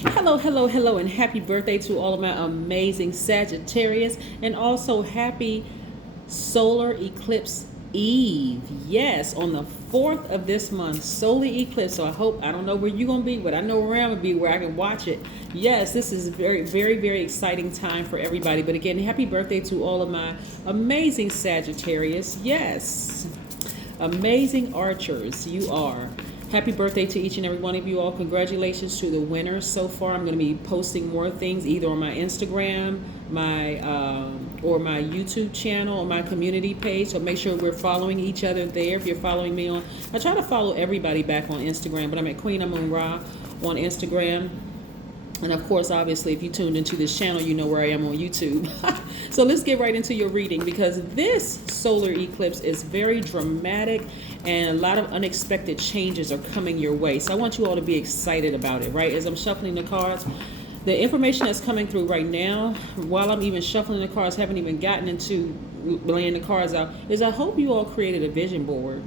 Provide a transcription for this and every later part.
Hello, hello, hello, and happy birthday to all of my amazing Sagittarius, and also happy solar eclipse eve. Yes, on the 4th of this month, solar eclipse. So I don't know where you're going to be, but I know where I'm going to be, where I can watch it. Yes, this is very, very, very exciting time for everybody. But again, happy birthday to all of my amazing Sagittarius. Yes, amazing archers you are. Happy birthday to each and every one of you all. Congratulations to the winners so far. I'm going to be posting more things either on my Instagram, or my YouTube channel, or my community page. So make sure we're following each other there. If you're following me on, I try to follow everybody back on Instagram, but I'm at Queen Amun Ra on Instagram. And of course, obviously, if you tuned into this channel, you know where I am on YouTube. So let's get right into your reading, because this solar eclipse is very dramatic and a lot of unexpected changes are coming your way. So I want you all to be excited about it, right? As I'm shuffling the cards, the information that's coming through right now, while I'm even shuffling the cards, haven't even gotten into laying the cards out, is I hope you all created a vision board.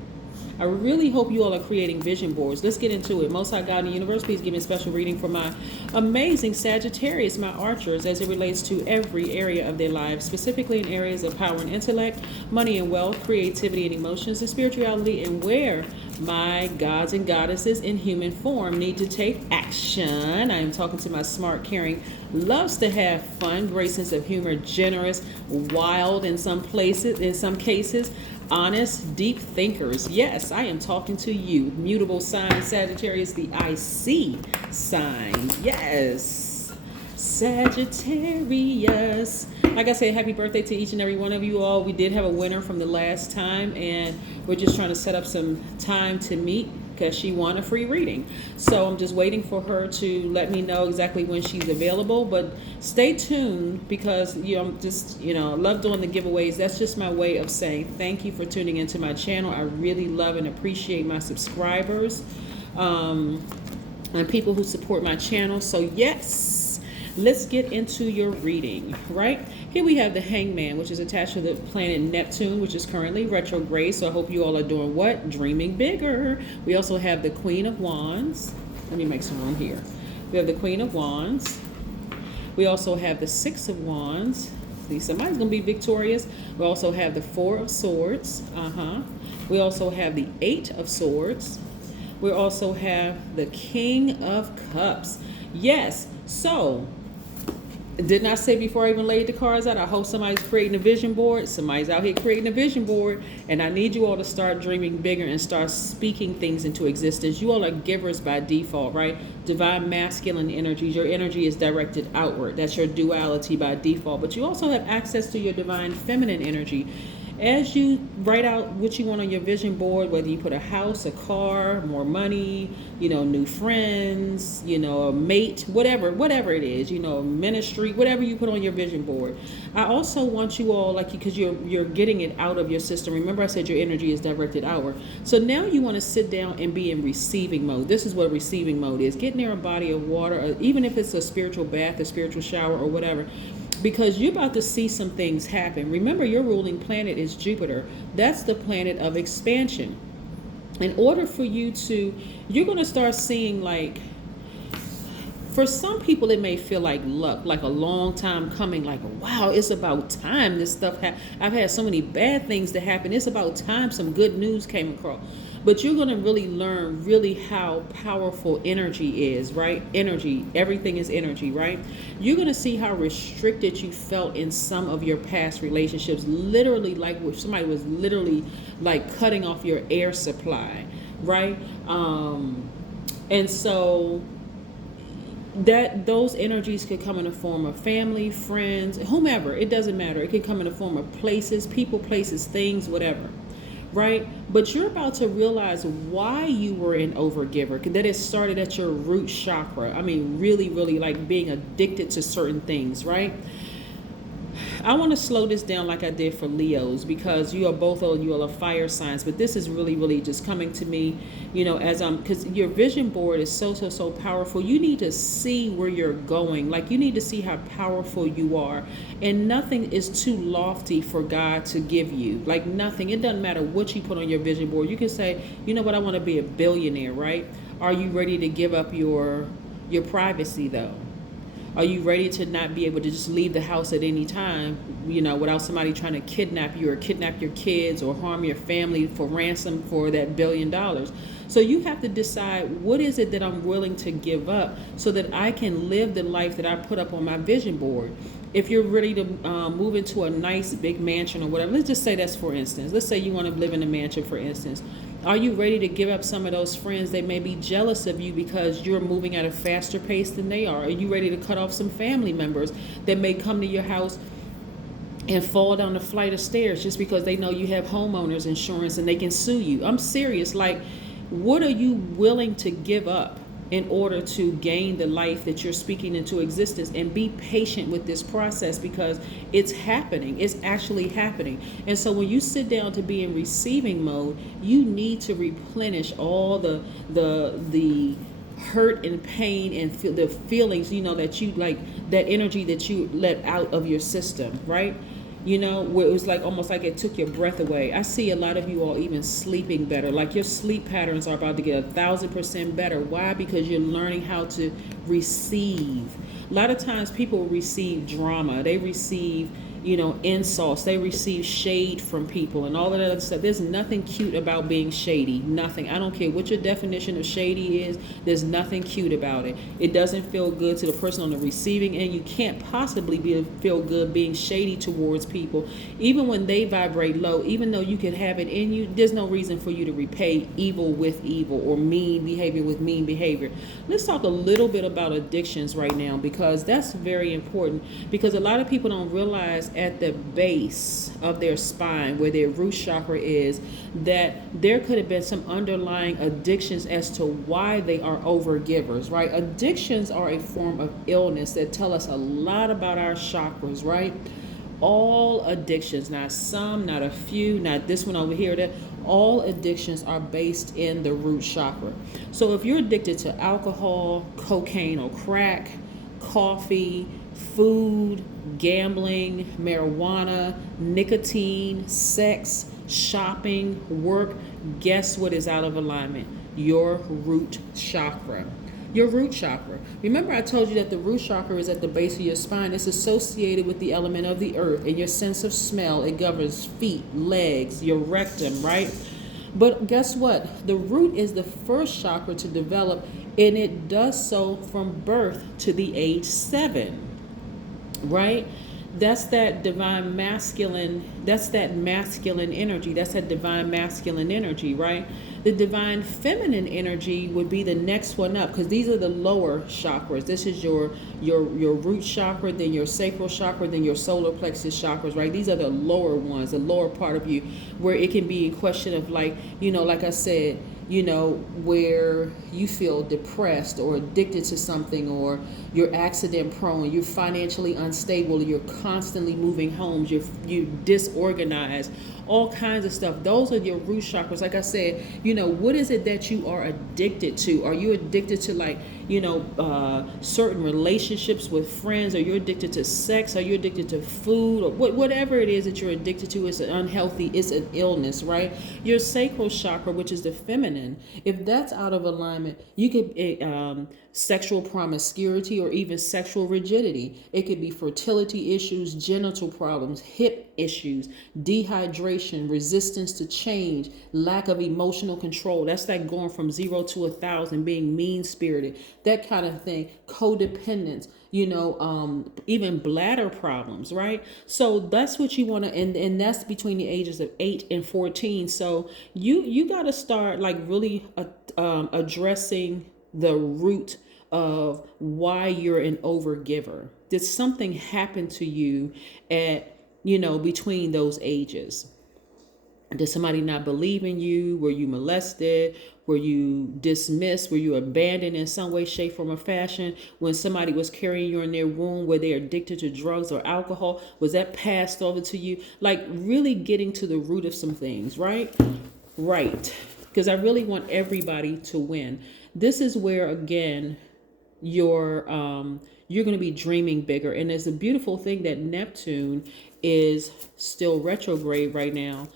I really hope you all are creating vision boards. Let's get into it. Most High God in the universe, please give me a special reading for my amazing Sagittarius, my archers, as it relates to every area of their lives, specifically in areas of power and intellect, money and wealth, creativity and emotions, and spirituality, and where my gods and goddesses in human form need to take action. I am talking to my smart, caring, loves to have fun, great sense of humor, generous, wild in some places, in some cases, honest, deep thinkers. Yes, I am talking to you. Mutable sign, Sagittarius, the IC sign. Yes, Sagittarius. Like I said, happy birthday to each and every one of you all. We did have a winner from the last time, and we're just trying to set up some time to meet, because she won a free reading. So I'm just waiting for her to let me know exactly when she's available. But stay tuned, because I'm just, love doing the giveaways. That's just my way of saying thank you for tuning into my channel. I really love and appreciate my subscribers and people who support my channel. So yes, let's get into your reading, right? Here we have the Hangman, which is attached to the planet Neptune, which is currently retrograde. So I hope you all are doing what? Dreaming bigger. We also have the Queen of Wands. Let me make some room here. We have the Queen of Wands. We also have the Six of Wands. See, somebody's going to be victorious. We also have the Four of Swords. We also have the Eight of Swords. We also have the King of Cups. Yes, so didn't I say before I even laid the cards out, I hope somebody's creating a vision board. Somebody's out here creating a vision board, and I need you all to start dreaming bigger and start speaking things into existence. You all are givers by default, right? Divine masculine energies. Your energy is directed outward. That's your duality by default. But you also have access to your divine feminine energy. As you write out what you want on your vision board, whether you put a house, a car, more money, new friends, a mate, whatever it is, ministry, whatever you put on your vision board. I also want you all, because you're getting it out of your system. Remember I said your energy is directed outward. So now you want to sit down and be in receiving mode. This is what receiving mode is. Get near a body of water, or even if it's a spiritual bath, a spiritual shower, or whatever, because you're about to see some things happen. Remember, your ruling planet is Jupiter. That's the planet of expansion. In order for you to, you're going to start seeing, for some people, it may feel like luck, like a long time coming, like, wow, it's about time this stuff I've had so many bad things to happen. It's about time some good news came across. But you're going to really learn how powerful energy is, right? Energy, everything is energy, right? You're going to see how restricted you felt in some of your past relationships, literally like if somebody was literally like cutting off your air supply, right? And so those energies could come in the form of family, friends, whomever. It doesn't matter. It can come in the form of places, people, places, things, whatever. Right? But you're about to realize why you were an overgiver, that it started at your root chakra. I mean, really, really like being addicted to certain things, right? I want to slow this down like I did for Leos, because you all are fire signs, but this is really, really just coming to me, because your vision board is so powerful. You need to see where you're going. Like, you need to see how powerful you are, and nothing is too lofty for God to give you. Like, nothing. It doesn't matter what you put on your vision board. You can say, you know what, I want to be a billionaire, right? Are you ready to give up your your privacy though? Are you ready to not be able to just leave the house at any time, without somebody trying to kidnap you or kidnap your kids or harm your family for ransom for that $1 billion? So you have to decide, what is it that I'm willing to give up so that I can live the life that I put up on my vision board? If you're ready to move into a nice big mansion or whatever, let's just say that's for instance. Let's say you want to live in a mansion, for instance. Are you ready to give up some of those friends that may be jealous of you because you're moving at a faster pace than they are? Are you ready to cut off some family members that may come to your house and fall down the flight of stairs just because they know you have homeowners insurance and they can sue you? I'm serious. Like, what are you willing to give up in order to gain the life that you're speaking into existence? And be patient with this process, because it's happening. It's actually happening. And so when you sit down to be in receiving mode, you need to replenish all the hurt and pain and the feelings, that you like, that energy that you let out of your system, right? Where it was like almost like it took your breath away. I see a lot of you all even sleeping better. Like, your sleep patterns are about to get 1,000% better. Why? Because you're learning how to receive. A lot of times people receive drama. They receive, insults. They receive shade from people and all of that other stuff. There's nothing cute about being shady. Nothing. I don't care what your definition of shady is. There's nothing cute about it. It doesn't feel good to the person on the receiving end. You can't possibly feel good being shady towards people. Even when they vibrate low, even though you could have it in you, there's no reason for you to repay evil with evil or mean behavior with mean behavior. Let's talk a little bit about addictions right now, because that's very important. Because a lot of people don't realize at the base of their spine, where their root chakra is, that there could have been some underlying addictions as to why they are overgivers, right? Addictions are a form of illness that tell us a lot about our chakras, right? All addictions, not some, not a few, not this one over here, that all addictions are based in the root chakra. So if you're addicted to alcohol, cocaine or crack, coffee, food, gambling, marijuana, nicotine, sex, shopping, work, guess what is out of alignment? Your root chakra. Your root chakra. Remember, I told you that the root chakra is at the base of your spine. It's associated with the element of the earth and your sense of smell. It governs feet, legs, your rectum, right? But guess what? The root is the first chakra to develop, and it does so from birth to the age 7. Right? That's that divine masculine, that's that masculine energy. That's that divine masculine energy, right? The divine feminine energy would be the next one up, because these are the lower chakras. This is your root chakra, then your sacral chakra, then your solar plexus chakras, right? These are the lower ones, the lower part of you, where it can be a question of like, like I said, where you feel depressed or addicted to something, or you're accident prone, you're financially unstable, you're constantly moving homes, you're disorganized, all kinds of stuff. Those are your root chakras. Like I said, what is it that you are addicted to? Are you addicted to certain relationships with friends? Are you addicted to sex? Are you addicted to food? Or whatever it is that you're addicted to is unhealthy, it's an illness, right? Your sacral chakra, which is the feminine, if that's out of alignment, you could sexual promiscuity or even sexual rigidity. It could be fertility issues, genital problems, hip issues, dehydration, resistance to change, lack of emotional control. That's like going from 0 to 1,000, being mean-spirited, that kind of thing. Codependence, even bladder problems, right? So that's what you want to, and that's between the ages of 8 and 14. So you got to start like really addressing the root of why you're an overgiver. Did something happen to you at, between those ages? Did somebody not believe in you? Were you molested? Were you dismissed? Were you abandoned in some way, shape, form, or fashion? When somebody was carrying you in their womb, were they addicted to drugs or alcohol? Was that passed over to you? Like really getting to the root of some things, right? Right. Because I really want everybody to win. This is where, again, you're going to be dreaming bigger. And there's a beautiful thing that Neptune is still retrograde right now,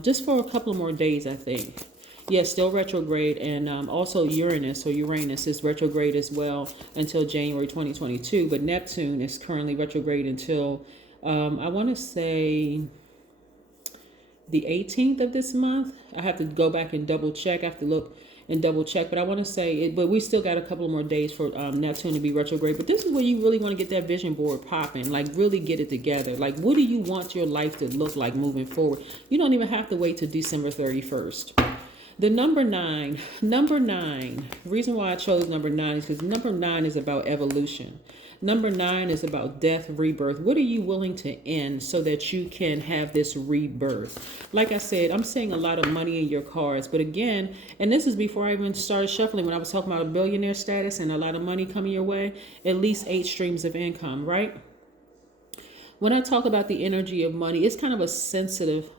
just for a couple of more days, I think. Yeah, still retrograde, and also Uranus is retrograde as well until January 2022. But Neptune is currently retrograde until I want to say the 18th of this month. I have to go back and double check. I have to look and double check, but I want to say it. But we still got a couple more days for Neptune to be retrograde. But this is where you really want to get that vision board popping, like really get it together. Like, what do you want your life to look like moving forward? You don't even have to wait till December 31st. The number nine, the reason why I chose number 9 is because number 9 is about evolution. Number 9 is about death, rebirth. What are you willing to end so that you can have this rebirth? Like I said, I'm seeing a lot of money in your cards. But again, and this is before I even started shuffling, when I was talking about a billionaire status and a lot of money coming your way, at least 8 streams of income, right? When I talk about the energy of money, it's kind of a sensitive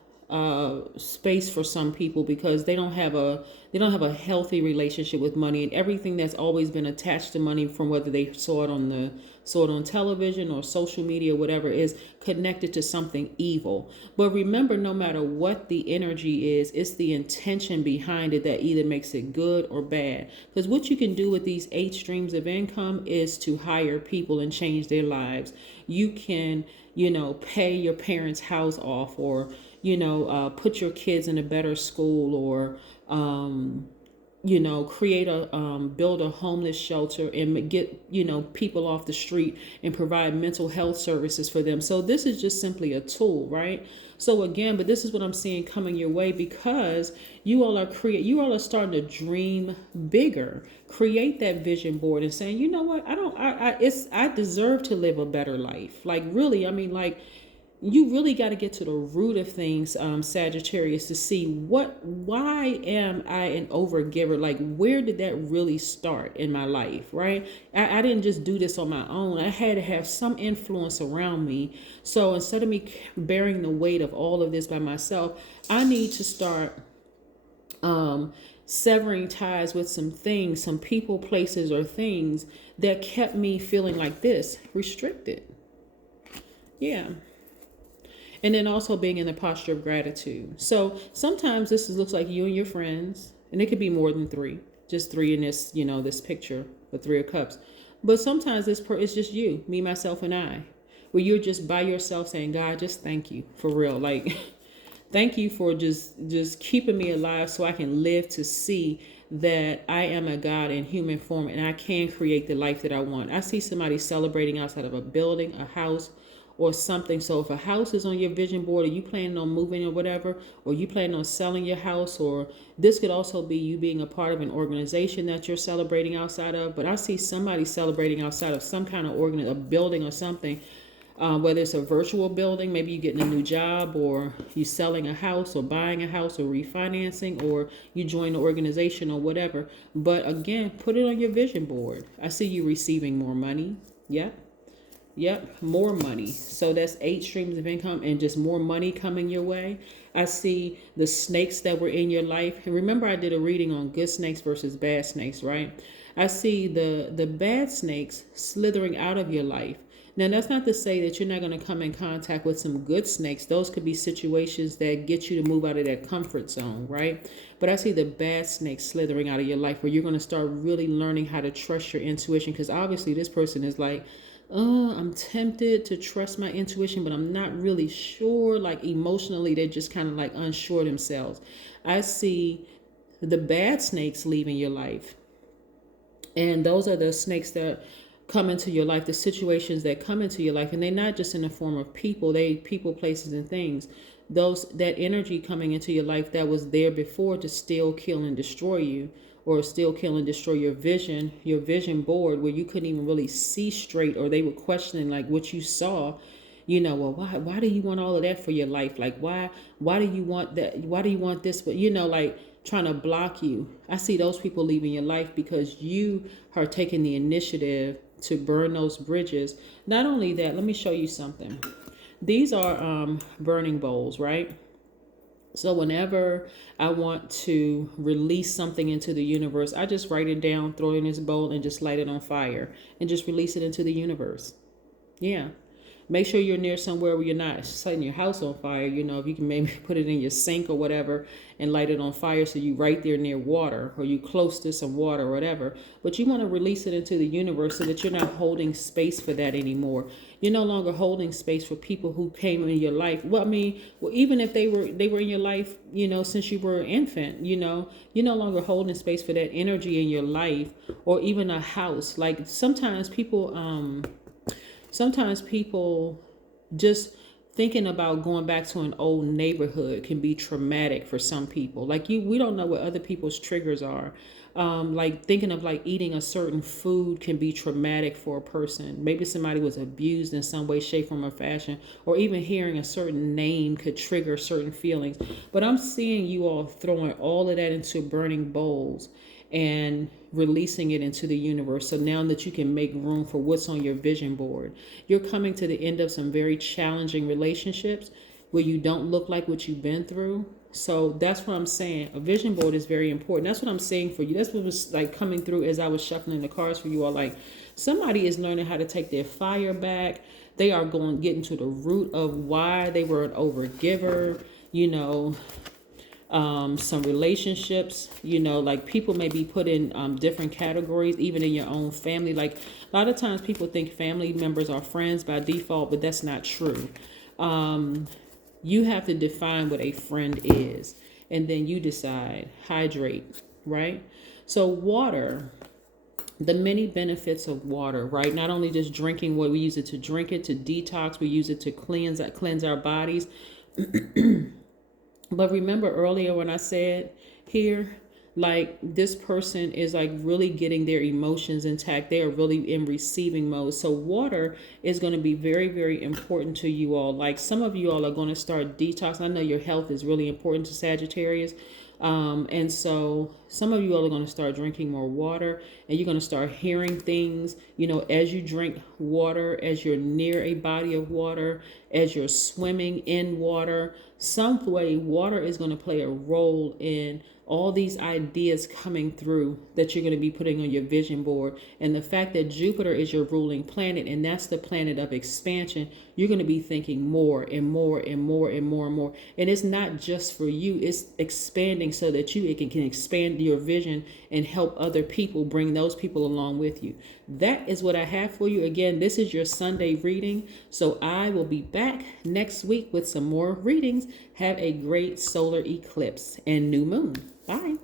space for some people because they don't have a healthy relationship with money, and everything that's always been attached to money, from whether they saw it on television or social media, whatever, is connected to something evil. But remember, no matter what the energy is, it's the intention behind it that either makes it good or bad. Because what you can do with these 8 streams of income is to hire people and change their lives. You can, pay your parents' house off, or put your kids in a better school, or build a homeless shelter and get people off the street and provide mental health services for them. So this is just simply a tool, right? So again, but this is what I'm seeing coming your way, because you all are starting to dream bigger. Create that vision board and saying, you know what, I deserve to live a better life. Like, really, I mean, like, you really got to get to the root of things, Sagittarius, to see why am I an overgiver? Like, where did that really start in my life, right? I didn't just do this on my own. I had to have some influence around me. So instead of me bearing the weight of all of this by myself, I need to start severing ties with some things, some people, places, or things that kept me feeling like this, restricted. Yeah. And then also being in the posture of gratitude. So sometimes looks like you and your friends, and it could be more than 3, just 3 in this, this picture, the 3 of Cups. But sometimes it's just you, me, myself, and I, where you're just by yourself saying, God, just thank you for real. Like, thank you for just keeping me alive so I can live to see that I am a God in human form and I can create the life that I want. I see somebody celebrating outside of a building, a house, or something. So if a house is on your vision board, or you planning on moving or whatever, or you planning on selling your house, or this could also be you being a part of an organization that you're celebrating outside of. But I see somebody celebrating outside of some kind of a building or something, whether it's a virtual building, maybe you're getting a new job, or you selling a house, or buying a house, or refinancing, or you join the organization or whatever. But again, put it on your vision board. I see you receiving more money. Yep, more money. So that's 8 streams of income and just more money coming your way. I see the snakes that were in your life. And remember, I did a reading on good snakes versus bad snakes, right? I see the bad snakes slithering out of your life. Now, that's not to say that you're not going to come in contact with some good snakes. Those could be situations that get you to move out of that comfort zone, right? But I see the bad snakes slithering out of your life, where you're going to start really learning how to trust your intuition. Because obviously this person is like, I'm tempted to trust my intuition, but I'm not really sure. Like, emotionally, they're just kind of like unsure themselves. I see the bad snakes leaving your life. And those are the snakes that come into your life, the situations that come into your life. And they're not just in the form of people, people, places, and things. That energy coming into your life that was there before to steal, kill, and destroy you, or steal, kill, and destroy your vision board, where you couldn't even really see straight, or they were questioning like what you saw. Well, why do you want all of that for your life? Like, why do you want that? Why do you want this? But like trying to block you. I see those people leaving your life because you are taking the initiative to burn those bridges. Not only that, let me show you something. These are burning bowls, right? So whenever I want to release something into the universe, I just write it down, throw it in this bowl, and just light it on fire and just release it into the universe. Yeah. Make sure you're near somewhere where you're not setting your house on fire. You know, if you can maybe put it in your sink or whatever and light it on fire, so you right there near water, or you close to some water or whatever. But you want to release it into the universe so that you're not holding space for that anymore. You're no longer holding space for people who came in your life. Well, I mean, well, even if they were in your life, you know, since you were an infant, you know, you're no longer holding space for that energy in your life, or even a house. Like sometimes people just thinking about going back to an old neighborhood can be traumatic for some people. Like we don't know what other people's triggers are. Like thinking of like eating a certain food can be traumatic for a person. Maybe somebody was abused in some way, shape, form, or fashion, or even hearing a certain name could trigger certain feelings. But I'm seeing you all throwing all of that into burning bowls and releasing it into the universe. So now that you can make room for what's on your vision board, you're coming to the end of some very challenging relationships where you don't look like what you've been through. So that's what I'm saying. A vision board is very important. That's what I'm saying for you. That's what was like coming through as I was shuffling the cards for you all. Like somebody is learning how to take their fire back. They are getting to the root of why they were an overgiver, you know. Some relationships, you know, like people may be put in different categories, even in your own family. Like a lot of times people think family members are friends by default, but that's not true. You have to define what a friend is, and then you decide. Hydrate, right? So water, the many benefits of water, right? Not only just drinking, what we use it to drink it, to detox, we use it to cleanse our bodies. But remember earlier when I said here, like this person is like really getting their emotions intact. They are really in receiving mode. So water is going to be very, very important to you all. Like some of you all are going to start detox. I know your health is really important to Sagittarius. And so some of you all are going to start drinking more water, and you're going to start hearing things, you know, as you drink water, as you're near a body of water, as you're swimming in water. Some way water is going to play a role in all these ideas coming through that you're going to be putting on your vision board. And the fact that Jupiter is your ruling planet, and that's the planet of expansion, you're going to be thinking more and more and more and more and more. And it's not just for you, it's expanding so that it can expand your vision and help other people, bring those people along with you. That is what I have for you. Again, this is your Sunday reading. So I will be back next week with some more readings. Have a great solar eclipse and new moon. Bye.